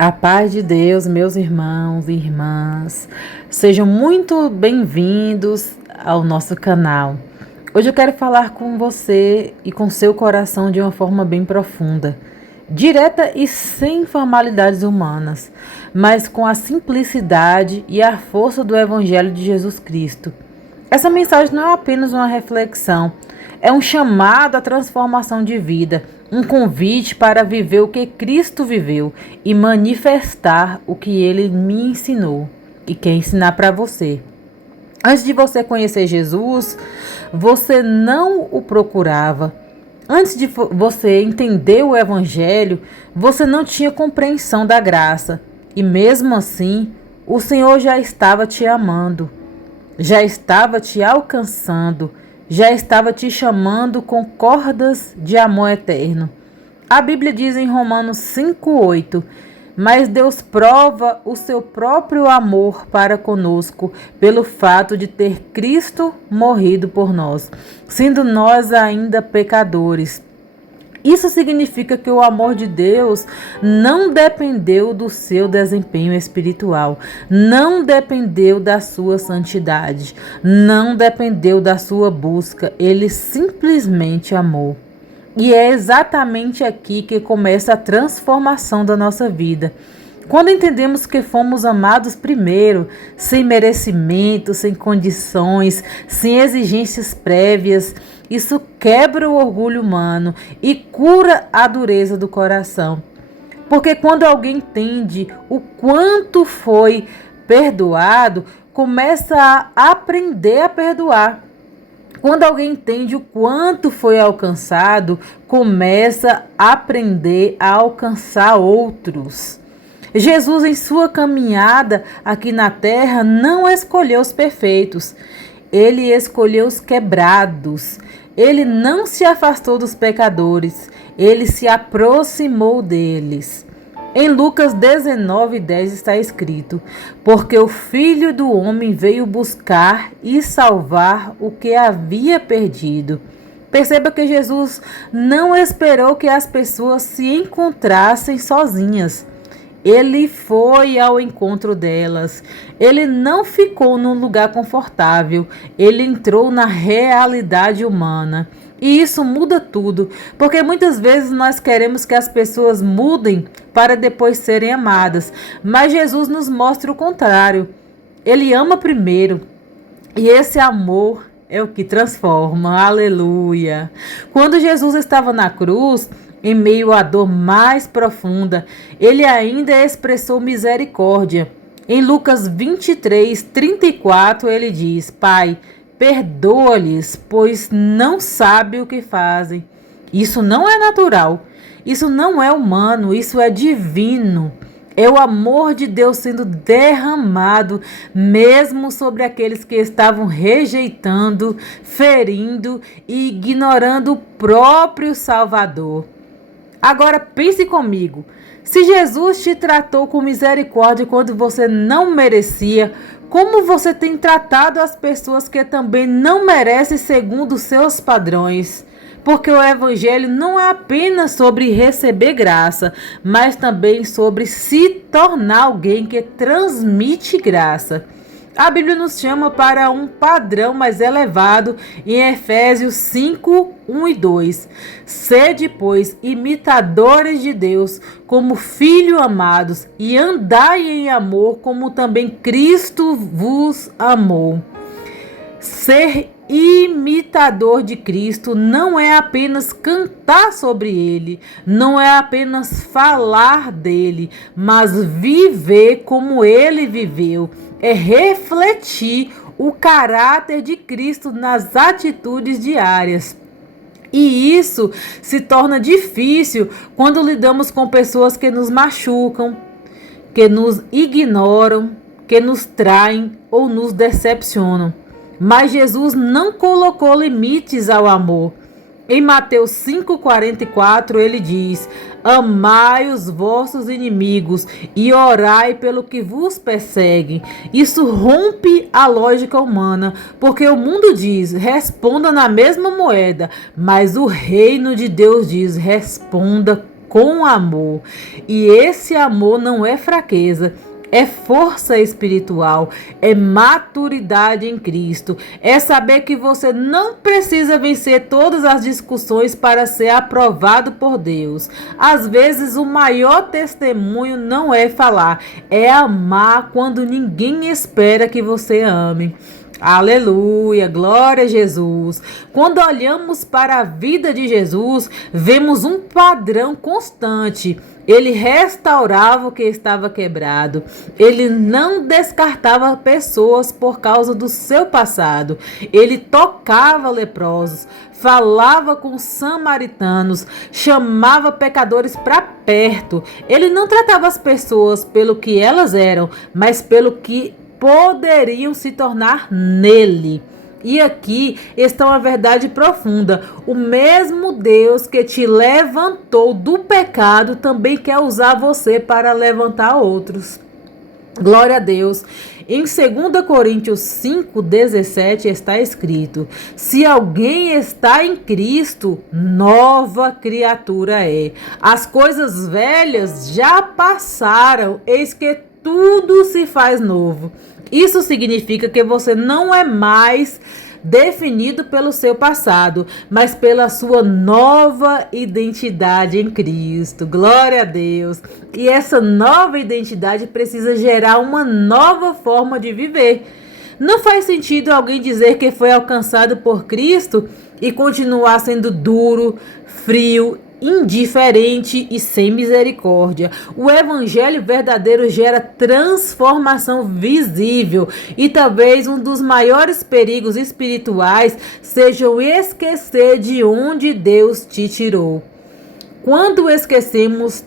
A paz de Deus, meus irmãos e irmãs, sejam muito bem-vindos ao nosso canal. Hoje eu quero falar com você e com seu coração de uma forma bem profunda, direta e sem formalidades humanas, mas com a simplicidade e a força do Evangelho de Jesus Cristo. Essa mensagem não é apenas uma reflexão, é um chamado à transformação de vida, um convite para viver o que Cristo viveu e manifestar o que Ele me ensinou e quer ensinar para você. Antes de você conhecer Jesus, você não o procurava. Antes de você entender o Evangelho, você não tinha compreensão da graça. E mesmo assim, o Senhor já estava te amando, já estava te alcançando, já estava te chamando com cordas de amor eterno. A Bíblia diz em Romanos 5:8, mas Deus prova o seu próprio amor para conosco pelo fato de ter Cristo morrido por nós, sendo nós ainda pecadores. Isso significa que o amor de Deus não dependeu do seu desempenho espiritual, não dependeu da sua santidade, não dependeu da sua busca. Ele simplesmente amou. E é exatamente aqui que começa a transformação da nossa vida. Quando entendemos que fomos amados primeiro, sem merecimento, sem condições, sem exigências prévias, isso quebra o orgulho humano e cura a dureza do coração. Porque quando alguém entende o quanto foi perdoado, começa a aprender a perdoar. Quando alguém entende o quanto foi alcançado, começa a aprender a alcançar outros. Jesus, em sua caminhada aqui na terra, não escolheu os perfeitos. Ele escolheu os quebrados. Ele não se afastou dos pecadores. Ele se aproximou deles. Em Lucas 19:10 está escrito: porque o Filho do Homem veio buscar e salvar o que havia perdido. Perceba que Jesus não esperou que as pessoas se encontrassem sozinhas. Ele foi ao encontro delas. Ele não ficou num lugar confortável. Ele entrou na realidade humana. E isso muda tudo, porque muitas vezes nós queremos que as pessoas mudem para depois serem amadas. Mas Jesus nos mostra o contrário. Ele ama primeiro. E esse amor é o que transforma. Aleluia! Quando Jesus estava na cruz, em meio à dor mais profunda, ele ainda expressou misericórdia. Em Lucas 23:34, ele diz: Pai, perdoa-lhes, pois não sabem o que fazem. Isso não é natural, isso não é humano, isso é divino. É o amor de Deus sendo derramado, mesmo sobre aqueles que estavam rejeitando, ferindo e ignorando o próprio Salvador. Agora pense comigo, se Jesus te tratou com misericórdia quando você não merecia, como você tem tratado as pessoas que também não merecem segundo os seus padrões? Porque o Evangelho não é apenas sobre receber graça, mas também sobre se tornar alguém que transmite graça. A Bíblia nos chama para um padrão mais elevado em Efésios 5:1 e 2. Sede, pois, imitadores de Deus, como filhos amados, e andai em amor, como também Cristo vos amou. Ser imitador de Cristo não é apenas cantar sobre ele, não é apenas falar dele, mas viver como ele viveu. É refletir o caráter de Cristo nas atitudes diárias. E isso se torna difícil quando lidamos com pessoas que nos machucam, que nos ignoram, que nos traem ou nos decepcionam. Mas Jesus não colocou limites ao amor. Em Mateus 5:44 ele diz: amai os vossos inimigos e orai pelo que vos perseguem. Isso rompe a lógica humana, porque o mundo diz: responda na mesma moeda, mas o reino de Deus diz: responda com amor. E esse amor não é fraqueza, é força espiritual, é maturidade em Cristo, é saber que você não precisa vencer todas as discussões para ser aprovado por Deus. Às vezes o maior testemunho não é falar, é amar quando ninguém espera que você ame. Aleluia, glória a Jesus. Quando olhamos para a vida de Jesus, vemos um padrão constante. Ele restaurava o que estava quebrado. Ele não descartava pessoas por causa do seu passado. Ele tocava leprosos, falava com samaritanos, chamava pecadores para perto. Ele não tratava as pessoas pelo que elas eram, mas pelo que poderiam se tornar nele. E aqui está uma verdade profunda. O mesmo Deus que te levantou do pecado também quer usar você para levantar outros. Glória a Deus. Em 2 Coríntios 5,17 está escrito: se alguém está em Cristo, nova criatura é. As coisas velhas já passaram, eis que tudo se faz novo. Isso significa que você não é mais definido pelo seu passado, mas pela sua nova identidade em Cristo. Glória a Deus. E essa nova identidade precisa gerar uma nova forma de viver. Não faz sentido alguém dizer que foi alcançado por Cristo e continuar sendo duro, frio, indiferente e sem misericórdia. O evangelho verdadeiro gera transformação visível, e talvez um dos maiores perigos espirituais seja o esquecer de onde Deus te tirou. Quando esquecemos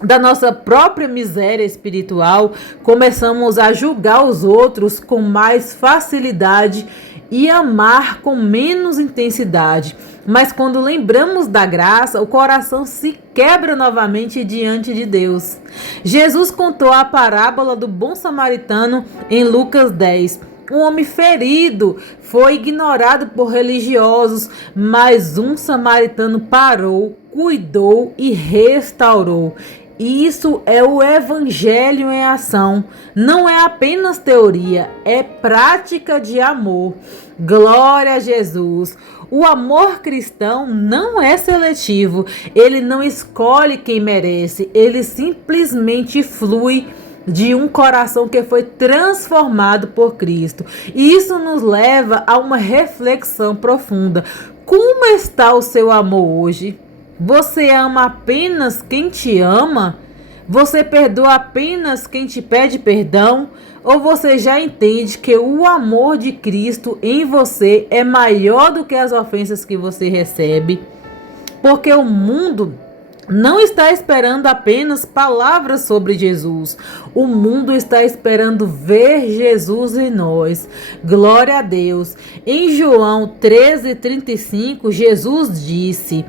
da nossa própria miséria espiritual, começamos a julgar os outros com mais facilidade e amar com menos intensidade. Mas quando lembramos da graça, o coração se quebra novamente diante de Deus. Jesus contou a parábola do bom samaritano em Lucas 10. Um homem ferido foi ignorado por religiosos, mas um samaritano parou, cuidou e restaurou. Isso é o evangelho em ação. Não é apenas teoria, é prática de amor. Glória a Jesus. O amor cristão não é seletivo. Ele não escolhe quem merece. Ele simplesmente flui de um coração que foi transformado por Cristo. E isso nos leva a uma reflexão profunda. Como está o seu amor hoje? Você ama apenas quem te ama? Você perdoa apenas quem te pede perdão? Ou você já entende que o amor de Cristo em você é maior do que as ofensas que você recebe? Porque o mundo não está esperando apenas palavras sobre Jesus. O mundo está esperando ver Jesus em nós. Glória a Deus. Em João 13,35, Jesus disse: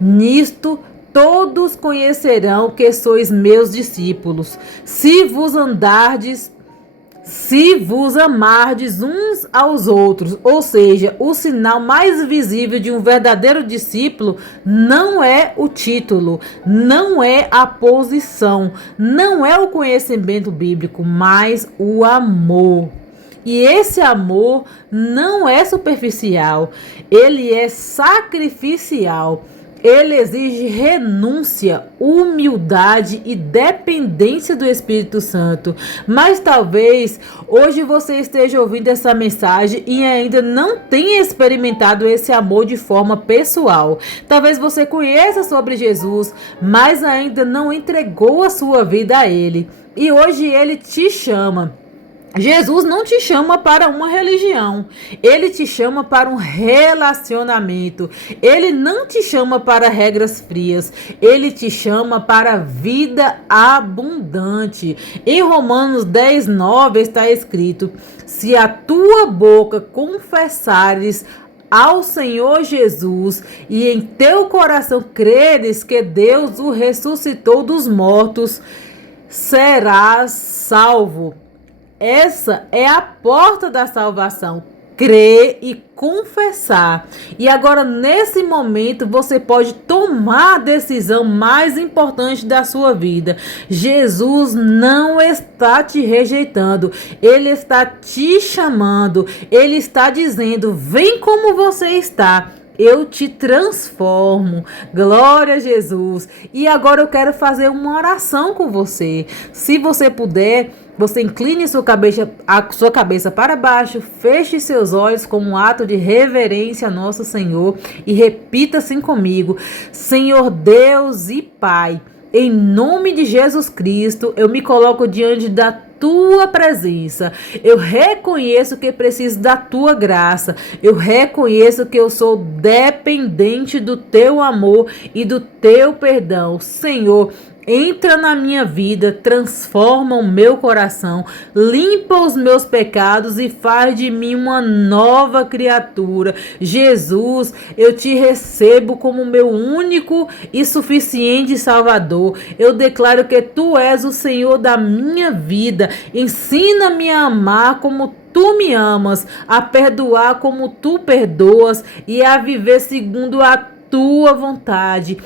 nisto todos conhecerão que sois meus discípulos, se vos amardes uns aos outros. Ou seja, o sinal mais visível de um verdadeiro discípulo não é o título, não é a posição, não é o conhecimento bíblico, mas o amor. E esse amor não é superficial, ele é sacrificial. Ele exige renúncia, humildade e dependência do Espírito Santo. Mas talvez hoje você esteja ouvindo essa mensagem e ainda não tenha experimentado esse amor de forma pessoal. Talvez você conheça sobre Jesus, mas ainda não entregou a sua vida a Ele. E hoje Ele te chama. Jesus não te chama para uma religião, ele te chama para um relacionamento. Ele não te chama para regras frias, ele te chama para vida abundante. Em Romanos 10:9 está escrito: se a tua boca confessares ao Senhor Jesus e em teu coração creres que Deus o ressuscitou dos mortos, serás salvo. Essa é a porta da salvação. crer e confessar. E agora, nesse momento, você pode tomar a decisão mais importante da sua vida. Jesus não está te rejeitando, ele está te chamando, ele está dizendo: vem como você está. Eu te transformo. Glória a Jesus. E agora eu quero fazer uma oração com você. Se você puder, você incline a sua cabeça para baixo, feche seus olhos como um ato de reverência a nosso Senhor e repita assim comigo: Senhor Deus e Pai, em nome de Jesus Cristo, eu me coloco diante da tua presença. Eu reconheço que preciso da tua graça. Eu reconheço que eu sou dependente do teu amor e do teu perdão. Senhor, entra na minha vida, transforma o meu coração, limpa os meus pecados e faz de mim uma nova criatura. Jesus, eu te recebo como meu único e suficiente Salvador. Eu declaro que tu és o Senhor da minha vida. Ensina-me a amar como tu me amas, a perdoar como tu perdoas e a viver segundo a tua vontade.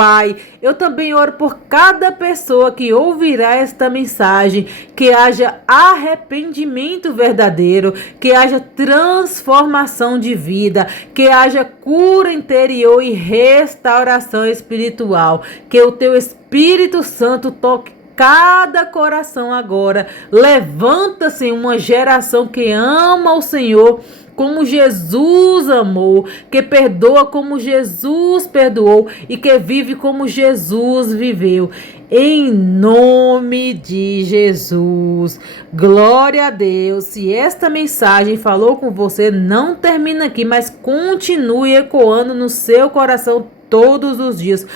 Pai, eu também oro por cada pessoa que ouvirá esta mensagem, que haja arrependimento verdadeiro, que haja transformação de vida, que haja cura interior e restauração espiritual, que o teu Espírito Santo toque cada coração agora. Levanta-se uma geração que ama o Senhor como Jesus amou, que perdoa como Jesus perdoou e que vive como Jesus viveu. Em nome de Jesus. Glória a Deus. Se esta mensagem falou com você, não termina aqui, mas continue ecoando no seu coração todos os dias.